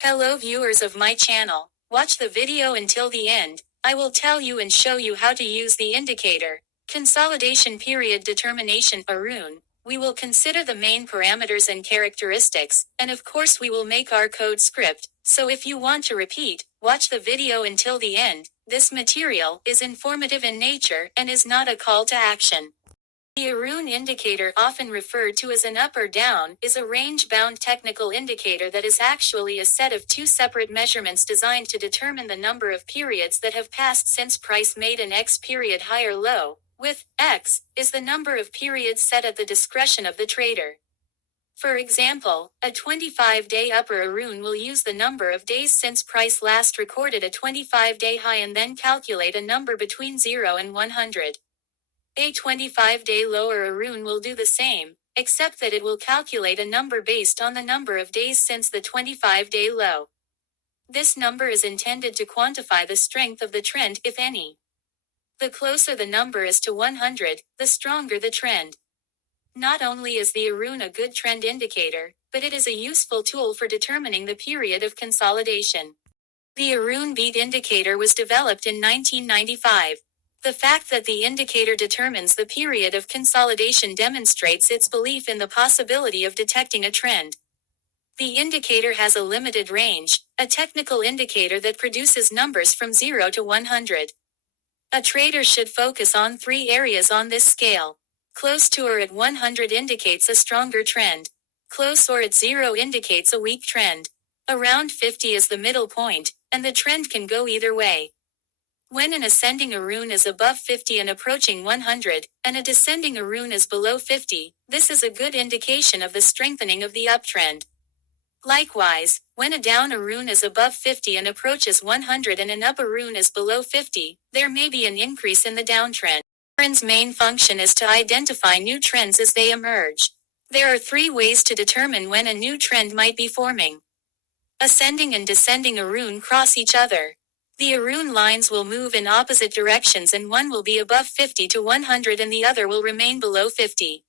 Hello viewers of my channel. Watch the video until the end. I will tell you and show you how to use the indicator. Consolidation period determination Aroon. We will consider the main parameters and characteristics, and of course we will make our code script. So if you want to repeat, watch the video until the end. This material is informative in nature and is not a call to action. The Aroon indicator, often referred to as an up or down, is a range-bound technical indicator that is actually a set of two separate measurements designed to determine the number of periods that have passed since price made an X period high or low, with X is the number of periods set at the discretion of the trader. For example, a 25-day upper Aroon will use the number of days since price last recorded a 25-day high and then calculate a number between 0 and 100. A 25-day lower Aroon will do the same, except that it will calculate a number based on the number of days since the 25-day low. This number is intended to quantify the strength of the trend, if any. The closer the number is to 100, the stronger the trend. Not only is the Aroon a good trend indicator, but it is a useful tool for determining the period of consolidation. The Aroon beat indicator was developed in 1995. The fact that the indicator determines the period of consolidation demonstrates its belief in the possibility of detecting a trend. The indicator has a limited range, a technical indicator that produces numbers from 0 to 100. A trader should focus on three areas on this scale. Close to or at 100 indicates a stronger trend. Close or at 0 indicates a weak trend. Around 50 is the middle point, and the trend can go either way. When an ascending Aroon is above 50 and approaching 100, and a descending Aroon is below 50, this is a good indication of the strengthening of the uptrend. Likewise, when a down Aroon is above 50 and approaches 100 and an up Aroon is below 50, there may be an increase in the downtrend. Aroon's main function is to identify new trends as they emerge. There are three ways to determine when a new trend might be forming. Ascending and descending Aroon cross each other. The Aroon lines will move in opposite directions and one will be above 50 to 100 and the other will remain below 50.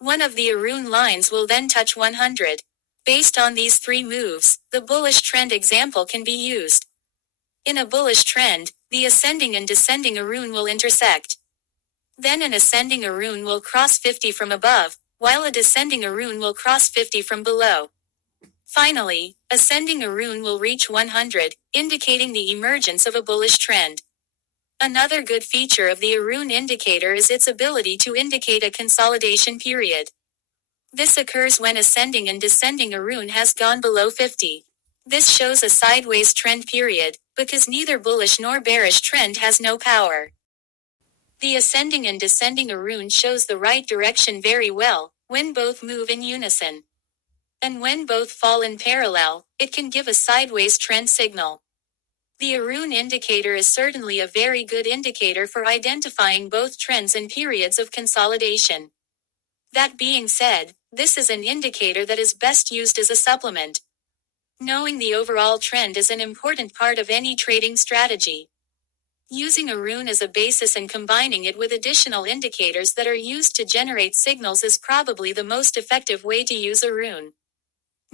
One of the Aroon lines will then touch 100. Based on these three moves, the bullish trend example can be used. In a bullish trend, the ascending and descending Aroon will intersect. Then an ascending Aroon will cross 50 from above, while a descending Aroon will cross 50 from below. Finally, ascending Aroon will reach 100, indicating the emergence of a bullish trend. Another good feature of the Aroon indicator is its ability to indicate a consolidation period. This occurs when ascending and descending Aroon has gone below 50. This shows a sideways trend period, because neither bullish nor bearish trend has no power. The ascending and descending Aroon shows the right direction very well, when both move in unison. And when both fall in parallel, it can give a sideways trend signal. The Aroon indicator is certainly a very good indicator for identifying both trends and periods of consolidation. That being said, this is an indicator that is best used as a supplement. Knowing the overall trend is an important part of any trading strategy. Using Aroon as a basis and combining it with additional indicators that are used to generate signals is probably the most effective way to use Aroon.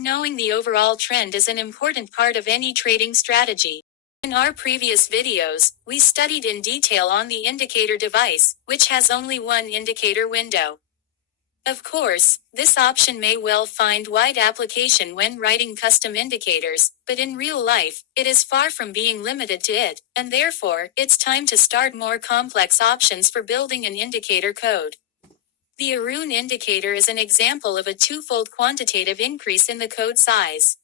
Knowing the overall trend is an important part of any trading strategy. In our previous videos, we studied in detail on the indicator device, which has only one indicator window. Of course, this option may well find wide application when writing custom indicators, but in real life, it is far from being limited to it, and therefore, it's time to start more complex options for building an indicator code. The Aroon indicator is an example of a twofold quantitative increase in the code size.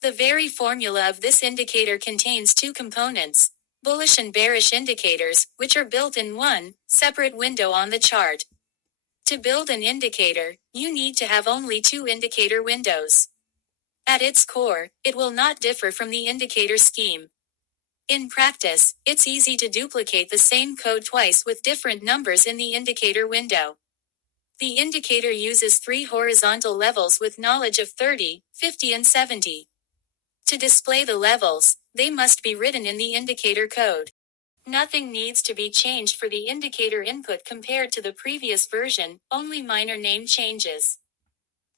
The very formula of this indicator contains two components, bullish and bearish indicators, which are built in one separate window on the chart. To build an indicator, you need to have only two indicator windows. At its core, it will not differ from the indicator scheme. In practice, it's easy to duplicate the same code twice with different numbers in the indicator window. The indicator uses three horizontal levels with knowledge of 30, 50 and 70. To display the levels, they must be written in the indicator code. Nothing needs to be changed for the indicator input compared to the previous version, only minor name changes.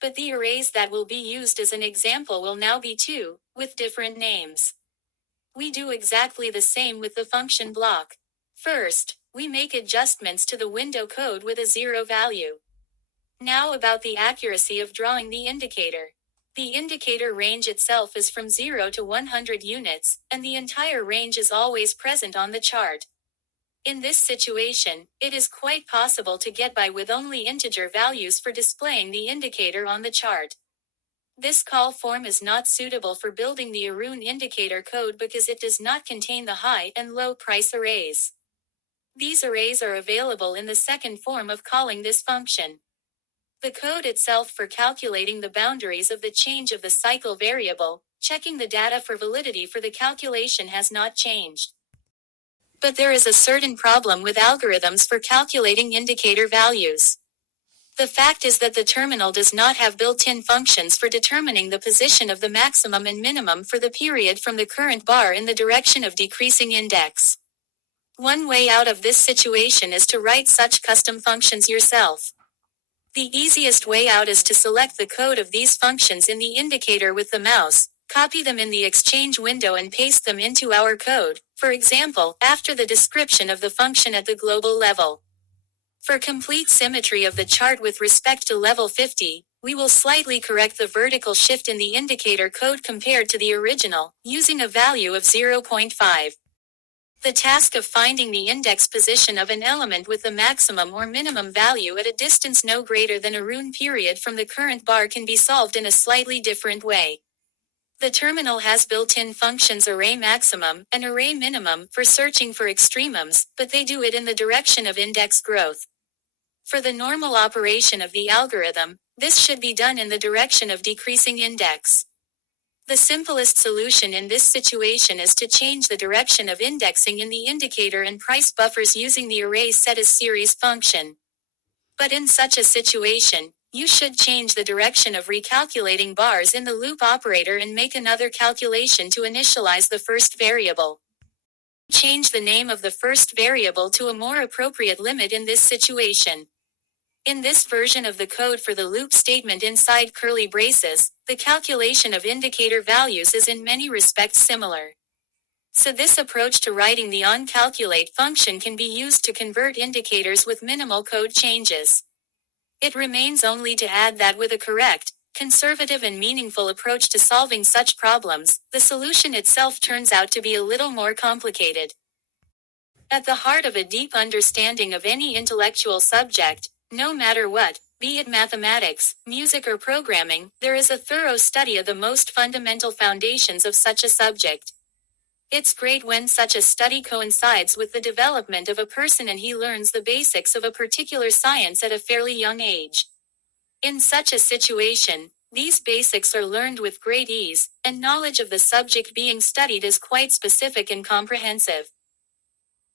But the arrays that will be used as an example will now be two, with different names. We do exactly the same with the function block. First, we make adjustments to the window code with a 0 value. Now about the accuracy of drawing the indicator. The indicator range itself is from 0 to 100 units, and the entire range is always present on the chart. In this situation, it is quite possible to get by with only integer values for displaying the indicator on the chart. This call form is not suitable for building the Aroon indicator code because it does not contain the high and low price arrays. These arrays are available in the second form of calling this function. The code itself for calculating the boundaries of the change of the cycle variable, checking the data for validity for the calculation has not changed. But there is a certain problem with algorithms for calculating indicator values. The fact is that the terminal does not have built-in functions for determining the position of the maximum and minimum for the period from the current bar in the direction of decreasing index. One way out of this situation is to write such custom functions yourself. The easiest way out is to select the code of these functions in the indicator with the mouse, copy them in the Exchange window and paste them into our code, for example, after the description of the function at the global level. For complete symmetry of the chart with respect to level 50, we will slightly correct the vertical shift in the indicator code compared to the original, using a value of 0.5. The task of finding the index position of an element with the maximum or minimum value at a distance no greater than Aroon period from the current bar can be solved in a slightly different way. The terminal has built-in functions array maximum and array minimum for searching for extremums, but they do it in the direction of index growth. For the normal operation of the algorithm, this should be done in the direction of decreasing index. The simplest solution in this situation is to change the direction of indexing in the indicator and price buffers using the array set as series function. But in such a situation, you should change the direction of recalculating bars in the loop operator and make another calculation to initialize the first variable. Change the name of the first variable to a more appropriate limit in this situation. In this version of the code for the loop statement inside curly braces, the calculation of indicator values is in many respects similar. So this approach to writing the onCalculate function can be used to convert indicators with minimal code changes. It remains only to add that with a correct, conservative and meaningful approach to solving such problems, the solution itself turns out to be a little more complicated. At the heart of a deep understanding of any intellectual subject, no matter what, be it mathematics, music or programming, there is a thorough study of the most fundamental foundations of such a subject. It's great when such a study coincides with the development of a person and he learns the basics of a particular science at a fairly young age. In such a situation, these basics are learned with great ease, and knowledge of the subject being studied is quite specific and comprehensive.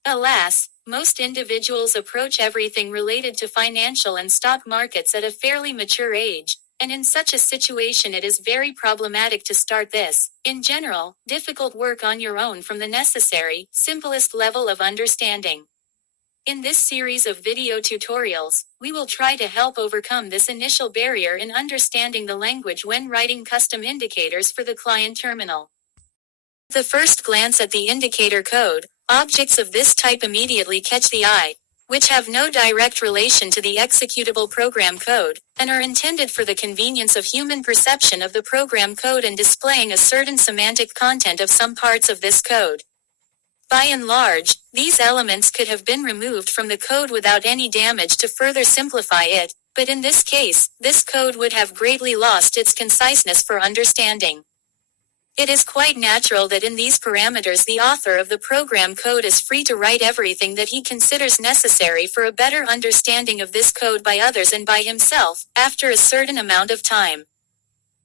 Alas, most individuals approach everything related to financial and stock markets at a fairly mature age, and in such a situation it is very problematic to start this, in general, difficult work on your own from the necessary, simplest level of understanding. In this series of video tutorials, we will try to help overcome this initial barrier in understanding the language when writing custom indicators for the client terminal. The first glance at the indicator code, objects of this type immediately catch the eye, which have no direct relation to the executable program code, and are intended for the convenience of human perception of the program code and displaying a certain semantic content of some parts of this code. By and large, these elements could have been removed from the code without any damage to further simplify it, but in this case, this code would have greatly lost its conciseness for understanding. It is quite natural that in these parameters the author of the program code is free to write everything that he considers necessary for a better understanding of this code by others and by himself, after a certain amount of time.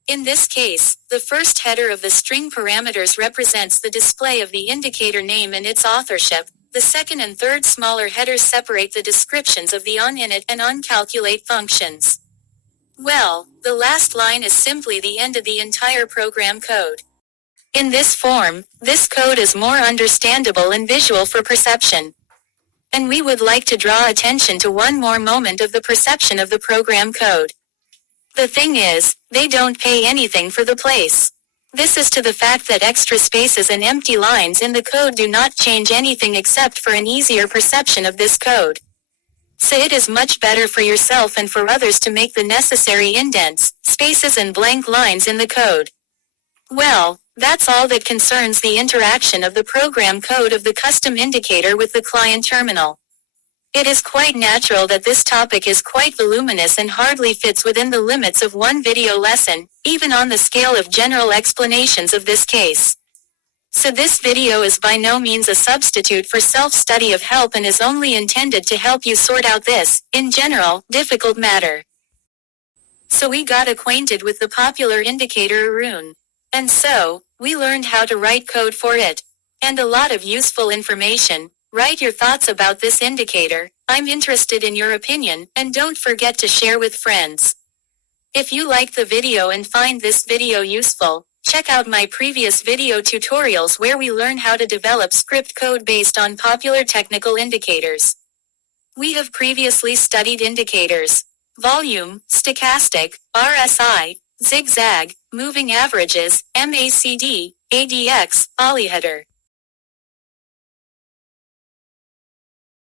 In this case, the first header of the string parameters represents the display of the indicator name and its authorship. The second and third smaller headers separate the descriptions of the onInit and onCalculate functions. Well, the last line is simply the end of the entire program code. In this form, this code is more understandable and visual for perception. And we would like to draw attention to one more moment of the perception of the program code. The thing is, they don't pay anything for the place. This is to the fact that extra spaces and empty lines in the code do not change anything except for an easier perception of this code. So it is much better for yourself and for others to make the necessary indents, spaces and blank lines in the code. Well, that's all that concerns the interaction of the program code of the custom indicator with the client terminal. It is quite natural that this topic is quite voluminous and hardly fits within the limits of one video lesson, even on the scale of general explanations of this case. So this video is by no means a substitute for self-study of help and is only intended to help you sort out this, in general, difficult matter. So we got acquainted with the popular indicator Aroon. And so, we learned how to write code for it. And a lot of useful information. Write your thoughts about this indicator, I'm interested in your opinion, and don't forget to share with friends. If you like the video and find this video useful, check out my previous video tutorials where we learn how to develop script code based on popular technical indicators. We have previously studied indicators: volume, stochastic, RSI, zigzag, moving averages, MACD, ADX, polyheader.